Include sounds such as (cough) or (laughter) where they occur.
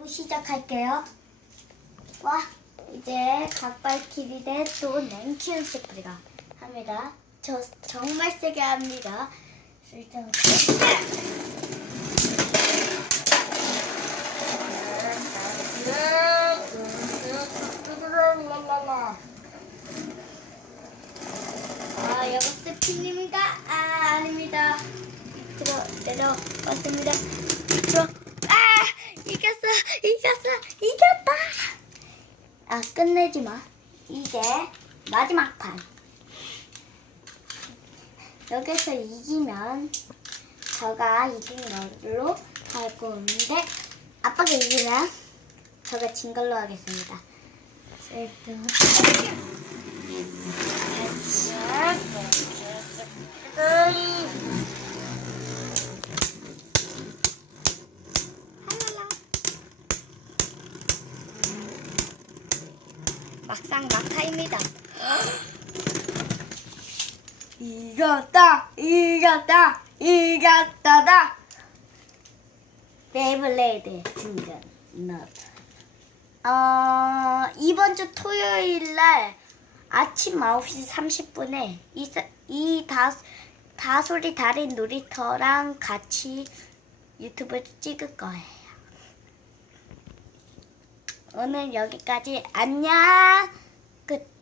2부 시작할게요. 와, 이제 각발키리 대또 냉키운 스프리가 합니다. 저 정말 세게 합니다. 일단 아, 여기 스피님인가? 아, 아닙니다. 밑으로 내려왔습니다. 밑으로. 아, 이겼어, 이겼어, 이겼다. 아, 끝내지 마. 이제 마지막 판. 여기서 이기면 저가 이긴 걸로 할 건데 아빠가 이기면 저가 진 걸로 하겠습니다. 일단 할랄라. 막상 막하입니다. (gasps) 이겼다, 이겼다, 이겼다다. 베이블레이드 승전 너트. 어, 이번 주 토요일 날 아침 9시 30분에 이, 사- 이 다, 다소리 달인 놀이터랑 같이 유튜브 찍을 거예요. 오늘 여기까지. 안녕. 끝.